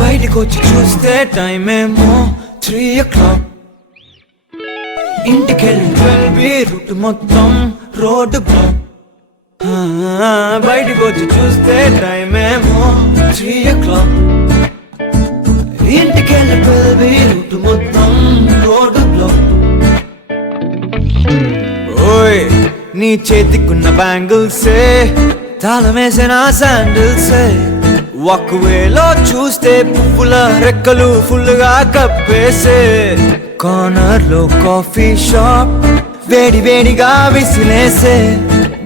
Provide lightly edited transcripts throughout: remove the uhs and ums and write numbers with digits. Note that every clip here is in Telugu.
బయటికొచ్చి చూస్తే టైం ఏమో 3 o'clock. ఇంటికెళ్ళి 12 రూట్ మొత్తం రోడ్ బ్లాక్. బయటికొచ్చి చూస్తే టైం ఏమో 3 o'clock. ఇంటికెళ్ళి 12 రూట్ మొత్తం రోడ్ బ్లాక్. ఓయ్ నీ చేతికున్న బ్యాంగిల్సే తాళమేసిన శాండిల్సే ఒకవేలో చూస్తే పువ్వుల రెక్కలు ఫుల్ గా కప్పేసే కార్నర్ లో కాఫీ షాప్ వేడి వేడిగా విసిలేసే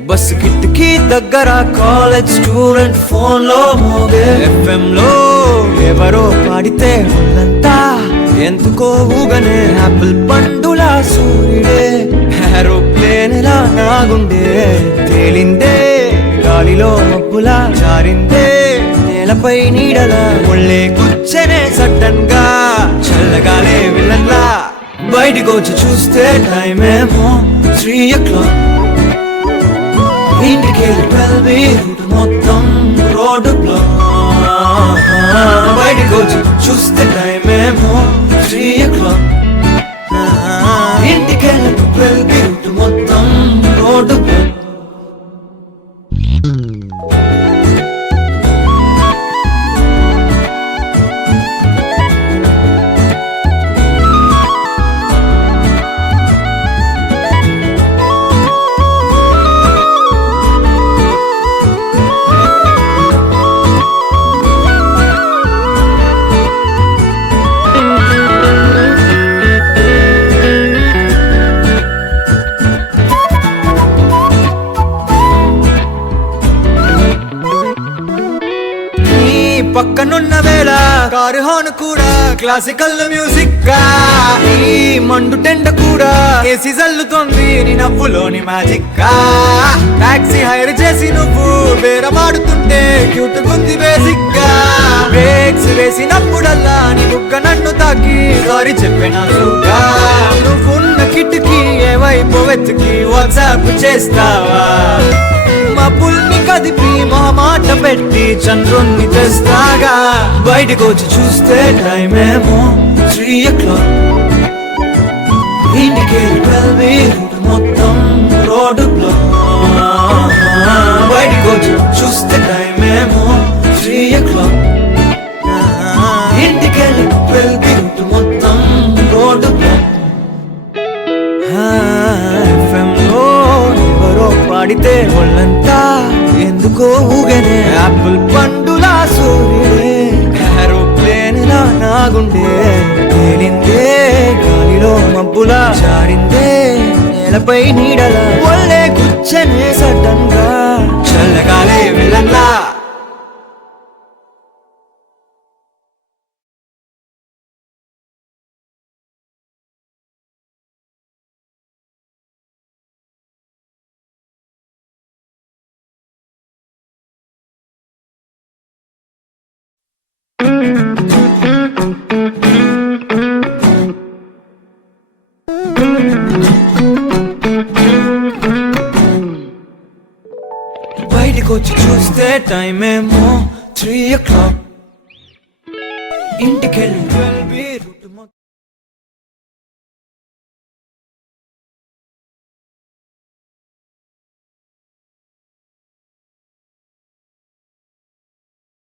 బస్సు కిటికీ దగ్గర కాలేజ్ స్టూడెంట్ ఫోన్ లో మోగే FM లో ఎవరో పాడితే ఒళ్ళంతా ఎందుకో ఊగనే యాపిల్ పండులా సూర్యుడే ఏరోప్లేన్ లా నాగుండే తేలిందే గాలిలో మబ్బులా జారిందే నేలపై నీడలా ఒళ్ళే కూర్చనే సడన్ గా చల్లగాలే విలన్లా బయటికొచ్చి చూస్తే టైం ఏమో 3 o'clock. ఇంటికెళ్ళి 12 రూట్ మొత్తం రోడ్ బ్లాక్. బయటికొచ్చి చూస్తే టైం ఏమో 3 o'clock. ఇంటికెళ్ళి 12 రూట్ మొత్తం రోడ్ బ్లాక్. పక్కనున్న వేళ కారు హార్న్ కూడా క్లాసికల్ మ్యూజిక్ గా ఈ మండు టెండ కూడా ఏసీ జల్లుతోంది నీ నవ్వులోని మ్యాజిక్ గా టాక్సీ హైర్ చేసి నువ్వు బేరమాడుతుంటే క్యూట్ గుంది బేసిక్ గా బ్రేక్స్ వేసినప్పుడల్లా నీ బుగ్గ నన్ను తాకి సారీ చెప్పినాసుగా నువ్వున్న కిటికీ ఏవైపు వెతికి వాట్సాప్ చేస్తావా మబ్బుల్ని కదిపి మాట పెట్టి చంద్రుణ్ణి తెస్తాగా బయటకొచ్చి చూస్తే టైం ఏమో 3 o'clock. ఇంటికెళ్ళి 12 రూట్ మొత్తం రోడ్ బ్లాక్. బయటకొచ్చి చూస్తే టైం ఏమో 3 o'clock. ఇంటికెళ్ళి 12 రూట్ మొత్తం రోడ్ బ్లాక్. FM లో ఎవరో పాడితే ఒళ్ళంతా ఎందుకో ఊగనే యాపిల్ పండులా సూర్యుడే ఏరోప్లేన్ లా నాగుండే తేలిందే గాలిలో మబ్బులా జారిందే నేలపై నీడలా ఒళ్ళే కూర్చనే సడన్ గా చల్లగాలే విలన్లా బయటికొచ్చి చూస్తే టైం ఏమో 3 o'clock. ఇంటికెళ్ళి 12 రూట్